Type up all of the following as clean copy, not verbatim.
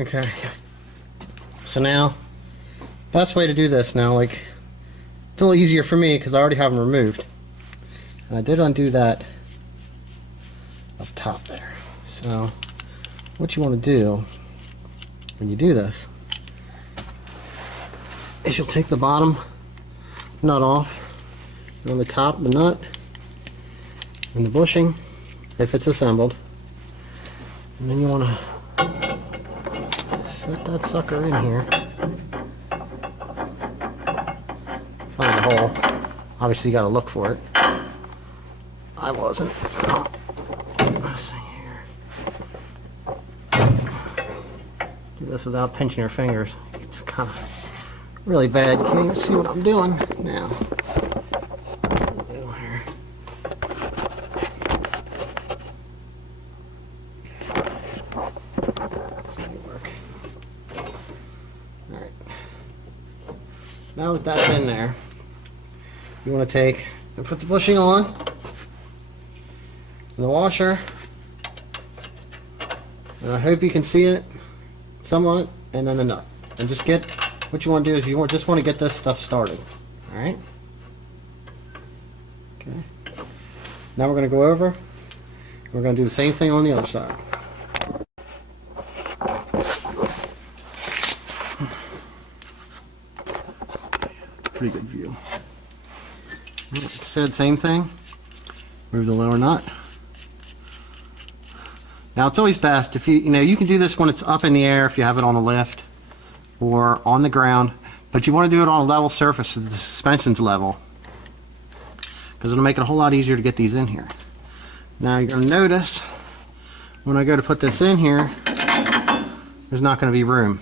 Okay. So now, best way to do this now, like, it's a little easier for me because I already have them removed. And I did undo that up top there. So, what you want to do when you do this is you'll take the bottom nut off, and on the top the nut and the bushing, if it's assembled, and then you want to set that sucker in here. Find a hole. Obviously you got to look for it. I wasn't, so let's see here. Do this without pinching your fingers. It's kind of really bad. You can't even see what I'm doing now. Here. This might work. Alright. Now that that's in there, you want to take and put the bushing on, and the washer, and I hope you can see it somewhat, and then the nut. And just get, what you want to do is you just want to get this stuff started. Alright? Okay. Now we're going to go over, and we're going to do the same thing on the other side. Pretty good view. Like I said, same thing. Remove the lower nut. Now it's always best if you know, you can do this when it's up in the air if you have it on a lift or on the ground, but you want to do it on a level surface so the suspension's level, because it'll make it a whole lot easier to get these in here. Now you're going to notice when I go to put this in here, there's not going to be room.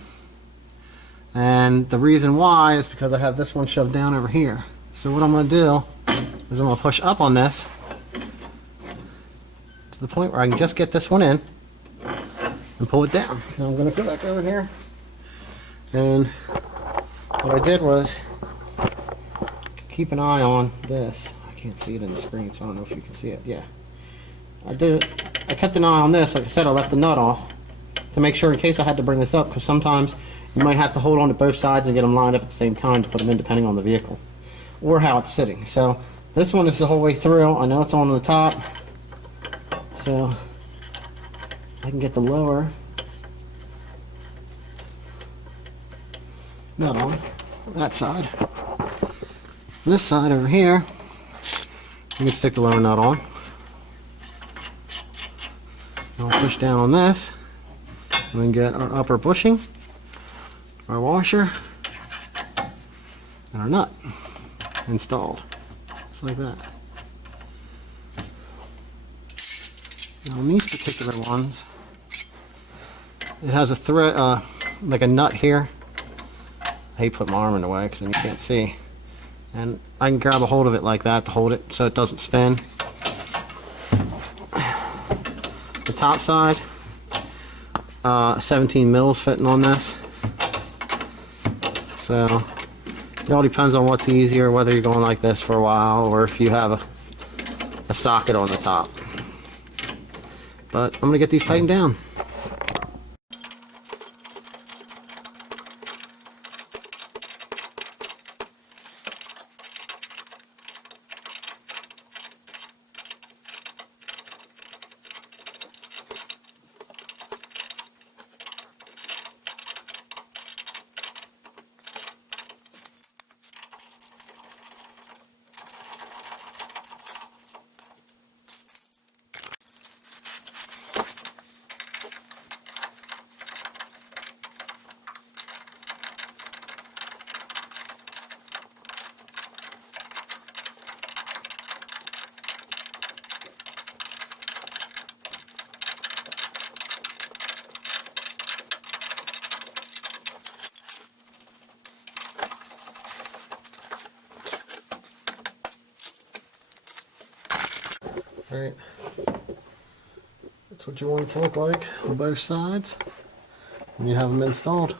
And the reason why is because I have this one shoved down over here. So what I'm going to do is I'm going to push up on this to the point where I can just get this one in and pull it down. Now I'm going to go back over here, and what I did was keep an eye on this. I can't see it in the screen, so I don't know if you can see it. Yeah, I kept an eye on this. Like I said, I left the nut off to make sure in case I had to bring this up, because sometimes you might have to hold on to both sides and get them lined up at the same time to put them in, depending on the vehicle or how it's sitting. So this one is the whole way through. I know it's on the top, so I can get the lower nut on that side. This side over here, you can stick the lower nut on. I'll push down on this, and then get our upper bushing, our washer, and our nut installed, just like that. Now on these particular ones, it has a thread, like a nut here. I hate putting my arm in the way because then you can't see. And I can grab a hold of it like that to hold it so it doesn't spin. The top side, 17 mils fitting on this. So it all depends on what's easier, whether you're going like this for a while or if you have a socket on the top. But I'm going to get these tightened down. Alright, that's what you want it to look like on both sides when you have them installed.